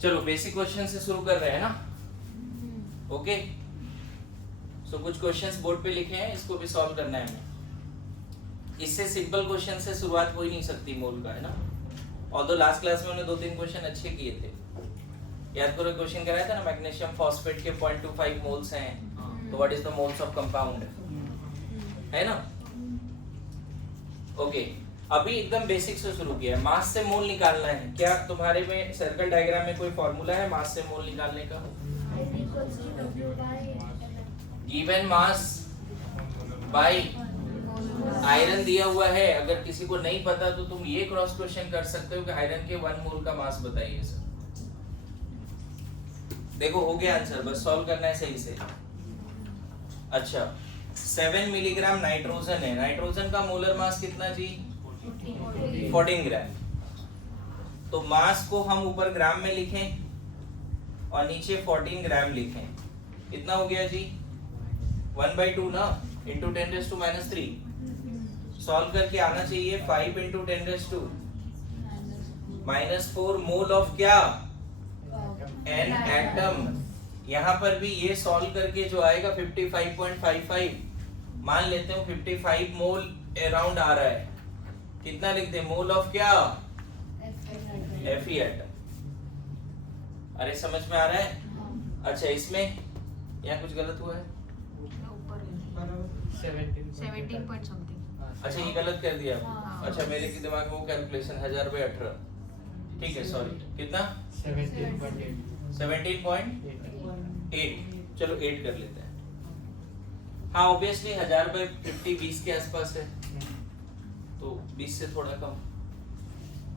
चलो basic question से शुरू कर रहे हैं ना। ओके सो कुछ क्वेश्चंस बोर्ड पे लिखे हैं, इसको भी सॉल्व करना है हमें। इससे सिंपल क्वेश्चन से शुरुआत हो ही नहीं सकती मोल का, है ना। ऑल्दो लास्ट क्लास में उन्होंने 2-3 क्वेश्चन अच्छे किए थे। याद करो क्वेश्चन कराया था ना, मैग्नीशियम फॉस्फेट के 0.25 मोल्स हैं, तो what is the moles of compound, है ना। ओके अभी एकदम बेसिक से शुरू किया है। मास से मोल निकालना है। क्या तुम्हारे में सर्कल डायग्राम में कोई फॉर्मूला है मास से मोल निकालने का? गिवन मास बाय आयरन दिया हुआ है। अगर किसी को नहीं पता तो तुम ये क्रॉस क्वेश्चन कर सकते हो कि आयरन के 1 मोल का मास बताइए सर। देखो हो गया आंसर, बस सॉल्व करना है सही से। अच्छा 7 मिलीग्राम नाइट्रोजन है। नाइट्रोजन का मोलर मास कितना जी? 14 ग्राम। तो मास को हम ऊपर ग्राम में लिखें और नीचे 14 ग्राम लिखें। कितना हो गया जी? 1/2 ना, इंटू 10⁻³ सॉल्व करके आना चाहिए 5 इंटू 10⁻⁻4 मोल ऑफ क्या? An atom. यहाँ पर भी ये सॉल्व करके जो आएगा 55.55, मान लेते हो 55 मोल अराउंड आ रहा है। कितना लिखते हैं? मोल ऑफ क्या? Fe atom. अरे समझ में आ रहा है? अच्छा इसमें यहाँ कुछ गलत हुआ है? 17 point something। अच्छा ये गलत कर दिया। अच्छा मेरे के दिमाग में वो कैलकुलेशन 1000/18, ठीक है सॉरी। कितना? 17.8। चलो 8 कर लेते हैं। हाँ ऑब्वियसली 1000/50 20 के आसपास है, तो 20 से थोड़ा कम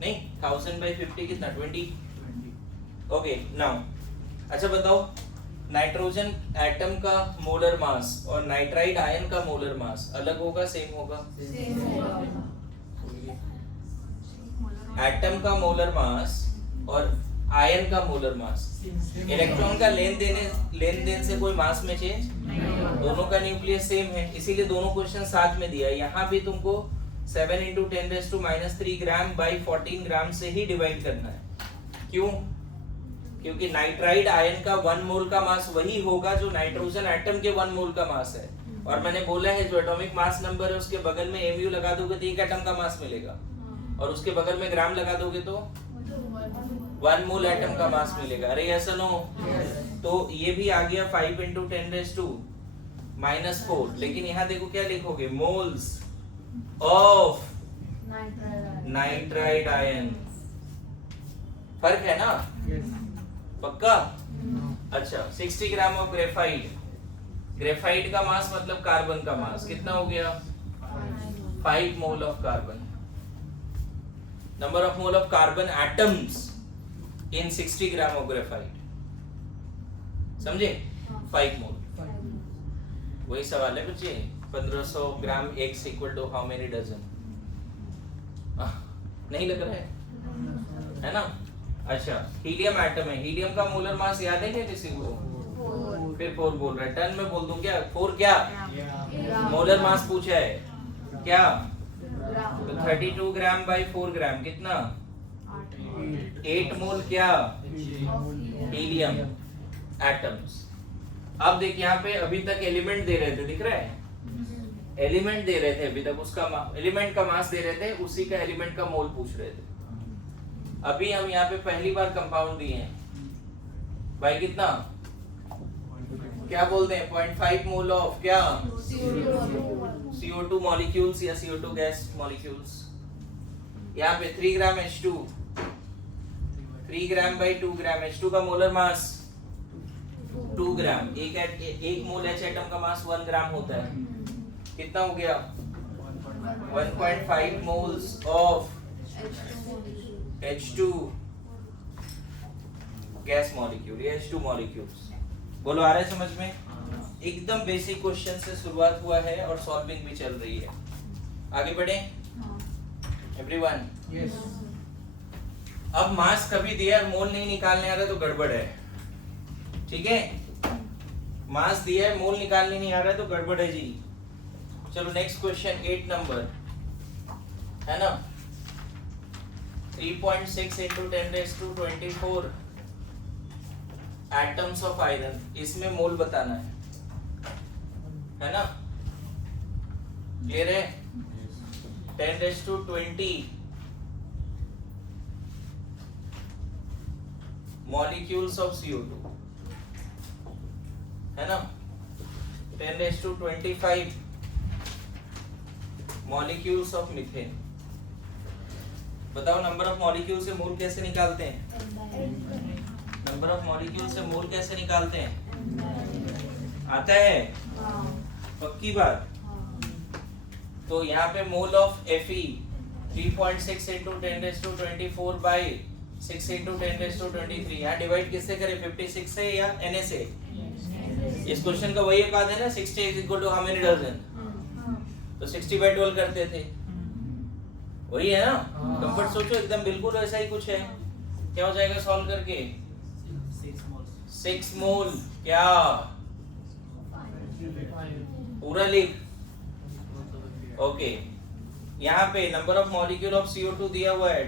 नहीं। 1000/50 कितना? 20। ओके नाउ अच्छा बताओ, नाइट्रोजन एटम का मोलर मास और नाइट्राइड आयन का मोलर मास अलग होगा सेम होगा? एटम का मोलर मास और आयन का मोलर मास, इलेक्ट्रॉन का लेन देन से कोई मास में चेंज? दोनों का न्यूक्लियस सेम है, इसीलिए दोनों क्वेश्चन साथ में दिया है। यहाँ भी तुमको 7 इंटू 10⁻³ ग्राम बाई 14 ग्राम से ही डिवाइड करना है। क्यों? क्योंकि नाइट्राइड आयन का 1 मोल का मास वही होगा जो नाइट्रोजन एटम के 1 मोल का मास है। और मैंने बोला है जो एटॉमिक मास नंबर है उसके बगल में mu लगा दोगे तो 1 एटम का मास मिलेगा, और उसके बगल में ग्राम लगा दोगे तो 1 मोल एटम का मास मिलेगा। अरे ऐसा नो तो ये भी आ गया 5 इंटू 10⁻⁻4। लेकिन यहाँ देखो क्या लिखोगे? Moles of nitride ion. फर्क है ना? पक्का? अच्छा 60 ग्राम ऑफ ग्रेफाइट। ग्रेफाइट का मास मतलब कार्बन का मास कितना हो गया? 5 mole of carbon. Number of mole of carbon atoms in 60 gram of graphite, समझे? 5 मोल। वही सवाल है बच्चे, 1500 gram X equal to how many dozen? नहीं लग रहा है ना? अच्छा हीलियम एटम है। हीलियम का मोलर मास याद है क्या किसी को? फिर 4 बोल रहा है, टन में बोल दूं क्या? 4 क्या मोलर मास पूछा है क्या? तो 32 ग्राम बाई 4 ग्राम कितना? 8 मोल क्या? Helium atoms. अब देख यहाँ पे अभी तक एलिमेंट दे रहे थे, दिख रहा है? एलिमेंट दे रहे थे अभी तक, उसका एलिमेंट का मास दे रहे थे, उसी का एलिमेंट का मोल पूछ रहे थे। अभी हम यहाँ पे पहली बार कंपाउंड दिए हैं भाई। कितना? क्या बोलते हैं? 0.5 मोल ऑफ क्या? CO2 मॉलिक्यूल्स या CO2 गैस मॉलिक्यूल्स। यहाँ पे 3 ग्राम H2, 3 gram by 2 gram. H2 का मोलर मास 2 ग्राम। एक मोल H एटम का मास 1 ग्राम होता है। कितना हो गया? 1.5 moles of H2 gas molecule या H2 मॉलिक्यूल्स। बोलो आ रहा है समझ में? एकदम बेसिक क्वेश्चन से शुरुआत हुआ है और सॉल्विंग भी चल रही है। आगे बढ़े एवरीवन? यस। अब मास कभी दिया और मोल नहीं निकालने आ रहा तो गड़बड़ है, ठीक है? मास दिया है मोल निकालने नहीं आ रहा है तो गड़बड़ है जी। चलो नेक्स्ट क्वेश्चन 8 नंबर है ना। 3.6 into 10⁻24 एटम्स ऑफ आयरन, इसमें मोल बताना है ना? क्लियर है? 10⁻20 मॉलिक्यूल्स ऑफ CO2 है ना? 10⁻25 मॉलिक्यूल्स ऑफ मीथेन। बताओ नंबर ऑफ मॉलिक्यूल से मोल कैसे निकालते हैं? नंबर ऑफ मॉलिक्यूल से मोल कैसे निकालते हैं? आता है? पक्की बात? तो यहाँ पे mole of Fe 3.6 into 10⁻24 by 6 into 10⁻23। यहाँ डिवाइड किससे करें? 56 से या Na से? इस क्वेश्चन का वही औकात है ना, 60 is equal to how many dozen? तो 60/12 करते थे, वही है ना? कंफर्ट सोचो एकदम बिल्कुल ऐसा ही कुछ है। क्या हो जाएगा सॉल्व करके? 6 मोल। क्या पूरा लिख? ओके, यहाँ पे number of molecule of CO2 दिया हुआ है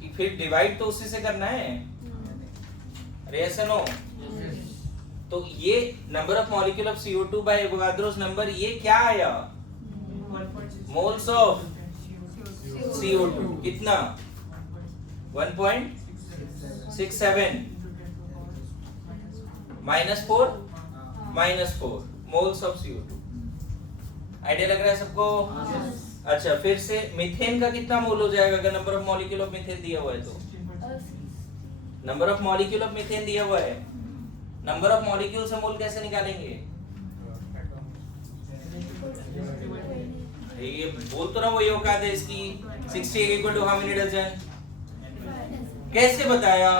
कि फिर डिवाइड तो उसी से करना है। अरे ऐसा नो, तो ये number of molecule of CO2 by Avogadro's number, ये क्या आया? मोल्स ऑफ CO2 कितना? 1.67 -4 मोल्स ऑफ CO2। आइडिया लग रहा है सबको? अच्छा, फिर से मीथेन का कितना मोल हो जाएगा अगर number of molecule of methane दिया हुआ है तो? Number of molecule of methane दिया हुआ है, नंबर ऑफ मॉलिक्यूल से मोल कैसे निकालेंगे? ये बोल तो ना वही औकात है इसकी। 60 equal to how many dozen? कैसे बताया?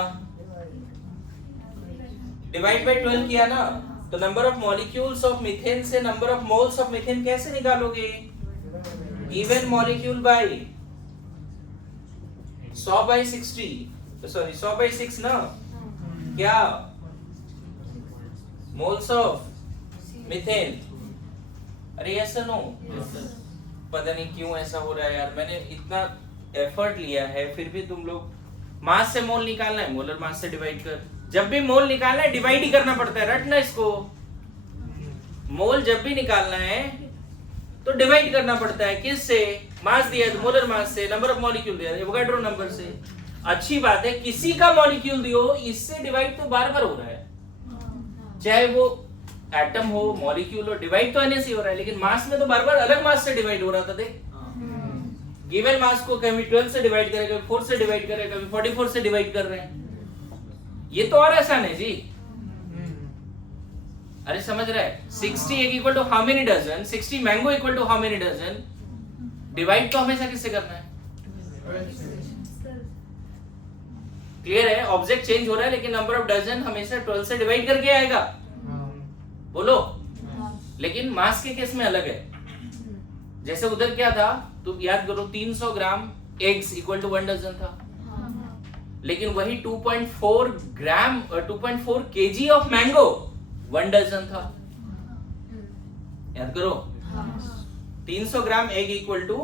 डिवाइड बाय 12 किया ना, तो number of molecules of methane से number of moles of methane कैसे निकालोगे? गिवन मॉलिक्यूल बाय 100/60, सॉरी 100/6 ना? क्या मोल्स ऑफ मीथेन? अरे ऐसा नो, पता नहीं क्यों ऐसा हो रहा है यार। मैंने इतना एफर्ट लिया है फिर भी तुम लोग। मास से मोल निकालना है, मोलर मास से डिवाइड कर। जब भी मोल निकालना है डिवाइड ही करना पड़ता है, रटना इसको। मोल जब भी निकालना है तो डिवाइड करना पड़ता है। किससे? मास दिया है तो मोलर मास से, नंबर ऑफ मॉलिक्यूल दिया है एवोगाड्रो नंबर से। अच्छी बात है, किसी का मॉलिक्यूल दियो इससे डिवाइड तो बार बार हो रहा है, चाहे वो एटम हो मॉलिक्यूल हो, डिवाइड तो Na से हो रहा है। लेकिन मास में तो बार बार अलग मास से डिवाइड हो रहा था। देख, गिवन मास को कभी 12 से डिवाइड करें, कभी 4 से डिवाइड करें, कभी 44 से डिवाइड कर रहे हैं। ये तो और आसान है जी। अरे समझ रहा है? 60 equal to how many dozen? 60 mango equal to how many dozen? Divide तो हमेशा किससे करना है? क्लियर है? ऑब्जेक्ट चेंज हो रहा है लेकिन नंबर ऑफ डजन हमेशा 12 से डिवाइड करके आएगा। बोलो। लेकिन मास के केस में अलग है। जैसे उधर क्या था तो याद करो, 300 ग्राम एग्स इक्वल टू 1 डजन था। लेकिन वही 2.4 ग्राम 2.4 केजी ऑफ मैंगो 1 डजन था। याद करो, 300 ग्राम एग इक्वल टू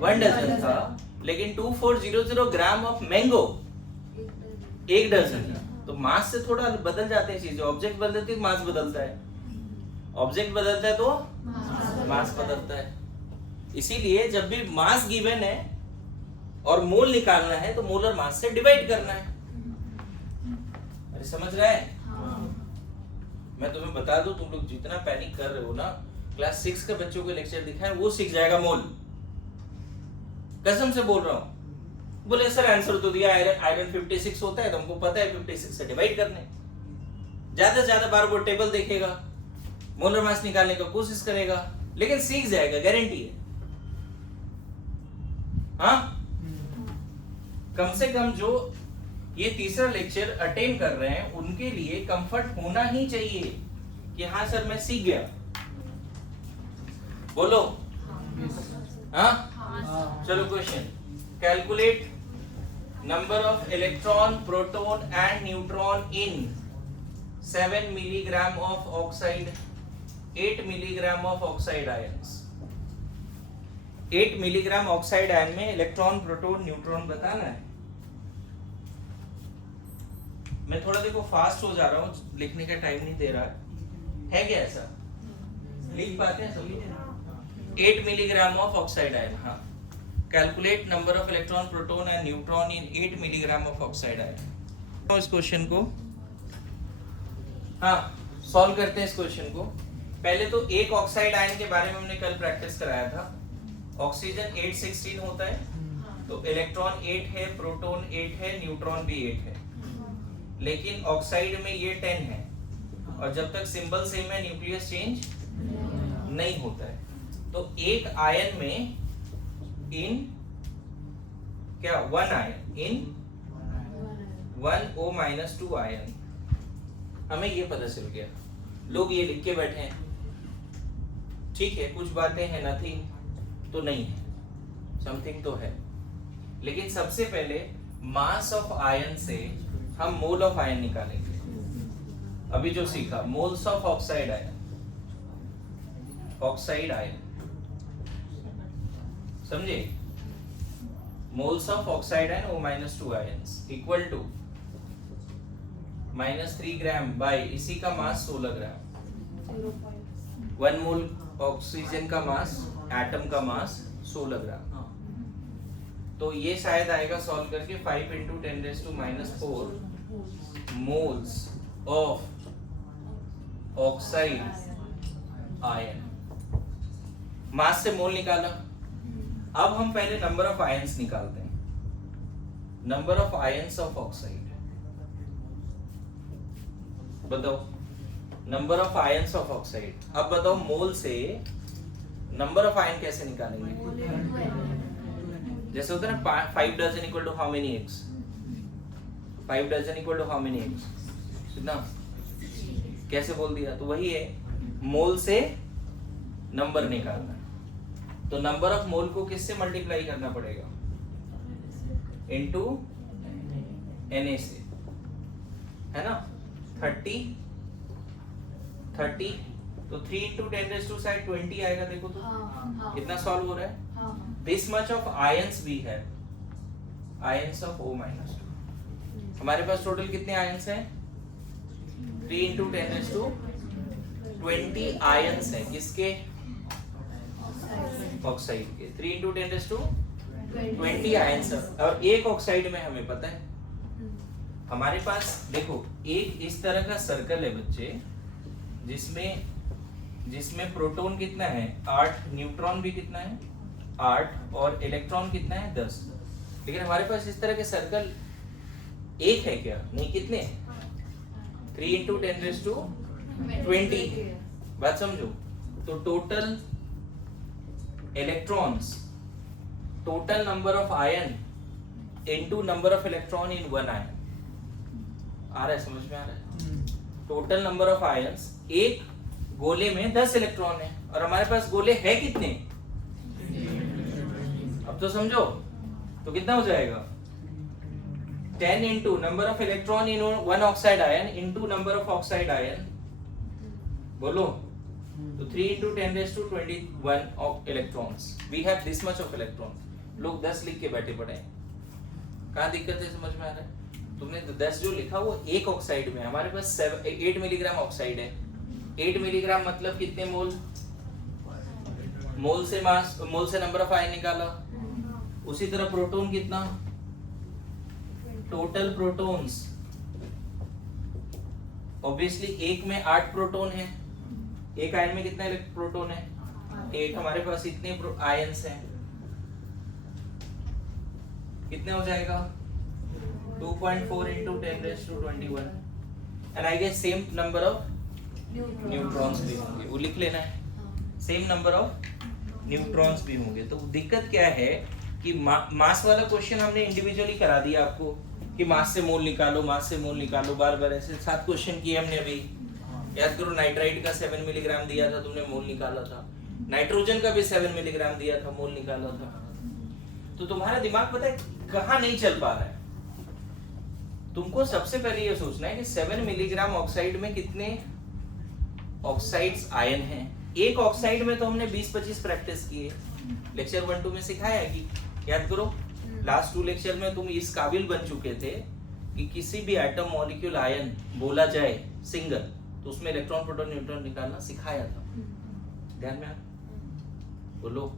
1 डजन था, लेकिन 2400 ग्राम ऑफ मैंगो 1 डजन था। तो मास से थोड़ा बदल जाते हैं चीजें। ऑब्जेक्ट बदलती है, मास बदलता है। ऑब्जेक्ट बदलता है तो मास बदलता है। इसीलिए जब भी मास गिवन है और मोल निकालना है तो मोलर मास से डिवाइड करना है। अरे समझ रहा है? मैं तुम्हें बता दूं, तुम लोग जितना पैनिक कर रहे हो ना, क्लास 6 के बच्चों को लेक्चर दिखाएं वो सीख जाएगा मोल। कसम से बोल रहा हूं। बोले सर आंसर तो दिया, आयरन 56 होता है, तुमको पता है 56 से डिवाइड करने। ज्यादा से ज्यादा बार वो टेबल देखेगा, मोलर मास निकालने का कोशिश करेगा, लेकिन सीख जाएगा, गारंटी है। हाँ, कम से कम जो ये तीसरा लेक्चर अटेंड कर रहे हैं उनके लिए कंफर्ट होना ही चाहिए कि हाँ सर मैं सीख गया। बोलो। हाँ, चलो question. Calculate number of electron, proton and neutron in 7 milligram of oxide, 8 milligram of oxide ions. 8 milligram oxide ion में इलेक्ट्रॉन, प्रोटॉन, न्यूट्रॉन बताना है। मैं थोड़ा देखो फास्ट हो जा रहा हूँ, लिखने का टाइम नहीं दे रहा है क्या ऐसा? लिख पाते हैं सभी? 8 मिलीग्राम ऑफ ऑक्साइड आयन। हाँ, calculate number of electron, proton and neutron in 8 milligram of oxide ion. तो इस क्वेश्चन को हाँ सॉल्व करते हैं। इस क्वेश्चन को पहले तो एक ऑक्साइड आयन के बारे में हमने कल प्रैक्टिस कराया था। ऑक्सीजन 816 होता है, तो इलेक्ट्रॉन 8 है, प्रोटॉन 8 है, न्यूट्रॉन भी 8 है, लेकिन ऑक्साइड में ये 10 है, और जब तक सिंबल सेम है न्यूक्लियस चेंज नहीं होता है। तो एक आयन में इन क्या 1 आयन इन 1 O-2 आयन, हमें ये पता चल गया। लोग ये लिख के बैठे हैं, ठीक है कुछ बातें हैं, नथिंग तो नहीं है, समथिंग तो है। लेकिन सबसे पहले मास ऑफ आयन से हम मोल ऑफ आयन निकालेंगे। अभी जो सीखा moles of oxide ion, oxide ion समझे, moles of oxide ion O-2 ions equal to -3 gram by इसी का मास 16 ग्राम। 1 मोल ऑक्सीजन का मास, एटम का मास 16 ग्राम। तो ये शायद आएगा सॉल्व करके 5 × 10⁻⁴ मोल्स ऑफ ऑक्साइड आयन। मास से मोल निकाला। अब हम पहले नंबर ऑफ आयन्स निकालते हैं। Number of ions of oxide बताओ, number of ions of oxide. अब बताओ मोल से नंबर ऑफ आयन कैसे निकालेंगे? जैसे होता है ना 5 dozen equal to how many eggs, 5 dozen equal to how many eggs, कितना कैसे बोल दिया? तो वही है, मोल से नंबर निकालना। तो नंबर ऑफ मोल को किससे मल्टीप्लाई करना पड़ेगा? इनटू Na से, है ना? 30 तो 3 × 10⁻⁷ 20 आएगा। देखो तो कितना सॉल्व हो रहा है। This much of ions we have, ions of O-2। हमारे पास टोटल कितने आयंस हैं? 3 × 10⁻20 आयंस हैं। किसके? ऑक्साइड के। 3 × 10⁻20 आयंस। और एक ऑक्साइड में हमें पता है हमारे पास, देखो एक इस तरह का सर्कल है बच्चे, जिसमें प्रोटॉन कितना है 8, न्यूट्रॉन भी कितना है 8, और इलेक्ट्रॉन कितना है 10। लेकिन हमारे पास इस तरह के सर्कल एक है क्या? नहीं, कितने? 3 × 10⁻20। बात समझो। तो total electrons, total number of ion into number of electron in 1 ion. आ रहा है, समझ में आ रहा है? टोटल नंबर ऑफ आयन्स, एक गोले में 10 इलेक्ट्रॉन है, और हमारे पास गोले है कितने? अब तो समझो, तो कितना हो जाएगा? 10 × number of electron in 1 oxide ion into number of oxide ion, बोलो। तो 3 × 10⁻21 of electrons. We have this much of electron. लोग 10 लिख के बैठे पड़े हैं। कहाँ दिक्कत है, समझ में आ रहा है? तुमने 10 जो लिखा वो एक ऑक्साइड में, हमारे पास 8 मिलीग्राम ऑक्साइड है। 8 मिलीग्राम मतलब कितने मोल? मोल से मास, मोल से नंबर ऑफ आयन निकाला। उसी तरह प्रोटॉन कितना? टोटल प्रोटॉन्स, ऑब्वियसली एक में 8 प्रोटॉन है, एक आयन में कितना प्रोटॉन है? 8। हमारे पास इतने आयन्स हैं, कितने हो जाएगा? 2.4 × 10⁻21। And I guess same number of neutrons भी होंगे, वो लिख लेना है। सेम नंबर ऑफ न्यूट्रॉन्स भी होंगे। तो दिक्कत क्या है कि मास वाला क्वेश्चन हमने इंडिविजुअली करा दिया आपको कि मास से मोल निकालो, मास से मोल निकालो। बार बार ऐसे 7 क्वेश्चन किए हमने अभी। याद करो, नाइट्राइट का 7 मिलीग्राम दिया था, तुमने मोल निकाला था। नाइट्रोजन का भी 7 मिलीग्राम दिया था, मोल निकाला था। तो तुम्हारा दिमाग पता है कहाँ नहीं चल पा रहा है। तुमको सबसे पहले ये सोचना है कि 7 मिलीग्राम ऑक्साइड में कितने ऑक्साइड्स आयन हैं। एक ऑक्साइड में तो हमने 20-25 प्रैक्टिस की है। लेक्चर 1-2 में सिखाया है कि याद करो, लास्ट 2 लेक्चर में तुम इस काबिल बन चुके थे कि किसी भी एटम मॉलिक्यूल आयन बोला जाए सिंगल तो उसमें इलेक्ट्रॉन प्रोटॉन न्यूट्रॉन निकालना सिखाया था, ध्यान में आ बोलो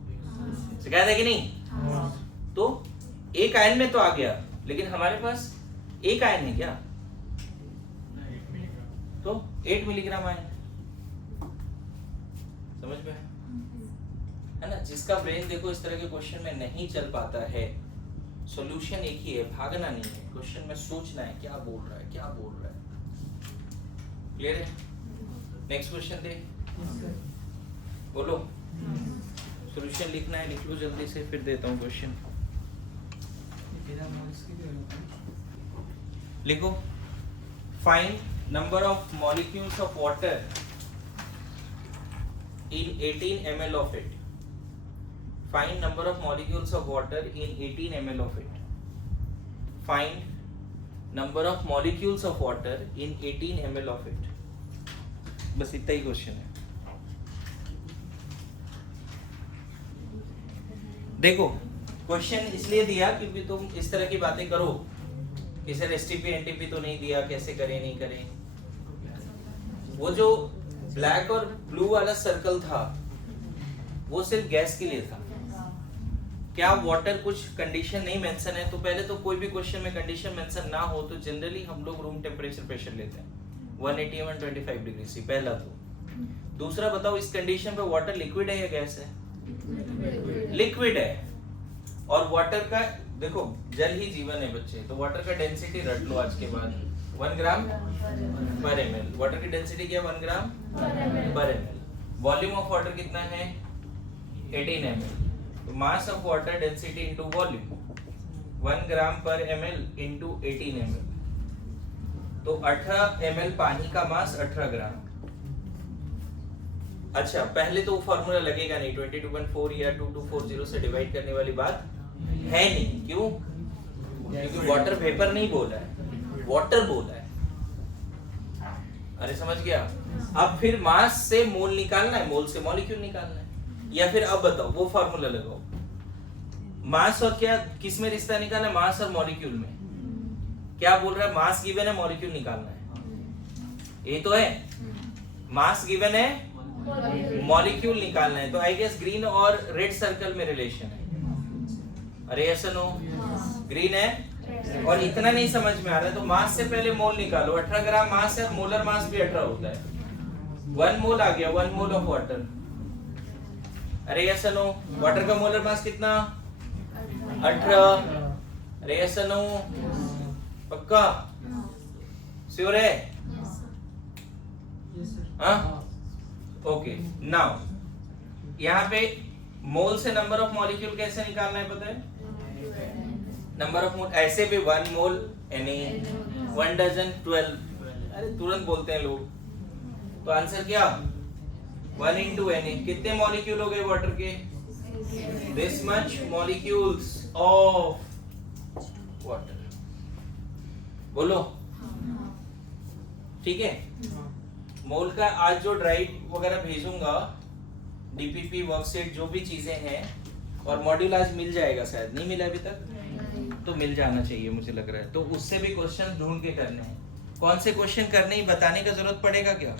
सिखाया था कि नहीं? तो एक आयन में तो आ गया, लेकिन हमारे पास एक आयन है क्या? तो 8 मिलीग्राम आयन, समझ में है ना? जिसका ब्रेन देखो इस तरह के क्वेश्चन में नहीं चल पाता है, सॉल्यूशन एक ही है, भागना नहीं है, क्वेश्चन में सोचना है क्या बोल रहा है, क्या बोल रहा है। क्लियर है? नेक्स्ट क्वेश्चन दे, बोलो। सॉल्यूशन लिखना है, लिख लो जल्दी से, फिर देता हूँ क्वेश्चन। लिखो, find number of molecules of water in 18 ml of it. Find number of molecules of water in 18 ml of it. Find number of molecules of water in 18 ml of it. बस इतना ही question है। देखो question इसलिए दिया क्योंकि तुम इस तरह की बातें करो कि सर एसटीपी एनटीपी तो नहीं दिया, कैसे करें नहीं करें। वो जो ब्लैक और ब्लू वाला सर्कल था वो सिर्फ गैस के लिए था। क्या वाटर कुछ कंडीशन नहीं मेंशन है तो पहले तो कोई भी क्वेश्चन में कंडीशन मेंशन ना हो तो जनरली हम लोग रूम टेम्परेचर प्रेशर लेते हैं 180 और 125 डिग्री सी, पहला तो। दूसरा बताओ इस कंडीशन पे वाटर लिक्विड है या गैस है? लिक्विड है। और वाटर का देखो जल ही जीवन है बच्चे, तो वाटर का डेंसिटी रट लो आज के बाद 1 ग्राम पर ml। वाटर की डेंसिटी क्या 1 ग्राम पर ml। वॉल्यूम ऑफ वाटर कितना है 18 ml। तो mass of water density into volume 1 ग्राम पर ml इनटू 18 ml। तो 18 ml पानी का मास 18 ग्राम। अच्छा पहले तो फॉर्मूला लगेगा नहीं, 22.4 या 2240 से डिवाइड करने वाली बात है नहीं। क्यों? क्योंकि वाटर वेपर नहीं बोला है, वाटर बोला है। अरे समझ गया? अब फिर मास से मोल निकालना है, मोल से मॉलिक्यूल निकालना है। या फिर अब बताओ वो फार्मूला लगाओ, मास और क्या किस में रिश्ता निकालना है? मास और मॉलिक्यूल में। क्या बोल रहा है? मास गिवन है, मॉलिक्यूल निकालना है। ये तो है, मास गिवन है, मॉलिक्यूल निकालना है। तो आई गेस ग्रीन और रेड सर्कल में रिलेशन है। अरे ऐसा नो, ग्रीन है और इतना नहीं समझ में आ रहा है तो मास से पहले मोल निकालो। 18 ग्राम मास है, मोलर मास भी 18 होता है। 1 मोल आ गया, 1 मोल ऑफ वाटर। अरे ऐसा नो, वाटर का मोलर मास कितना 18। अरे ऐसा नो, पक्का श्योर है? हाँ ओके। नाउ यहाँ पे मोल से नंबर ऑफ मॉलिक्यूल कैसे निकालना है पता है? नंबर ऑफ मोल ऐसे भी 1 मोल Na 1 डजन 12। अरे तुरंत बोलते हैं लोग। तो आंसर क्या 1 into Na। कितने मॉलिक्यूल हो गए वाटर के? This much molecules of water. बोलो ठीक है। मोल का आज जो ड्राइव वगैरह भेजूंगा, डीपीपी वर्कशीट जो भी चीजें हैं, और मॉड्यूल आज मिल जाएगा, शायद नहीं मिला अभी तक तो मिल जाना चाहिए मुझे लग रहा है। तो उससे भी क्वेश्चन ढूंढ के करने हैं। कौन से क्वेश्चन करने ही बताने का जरूरत पड़ेगा क्या?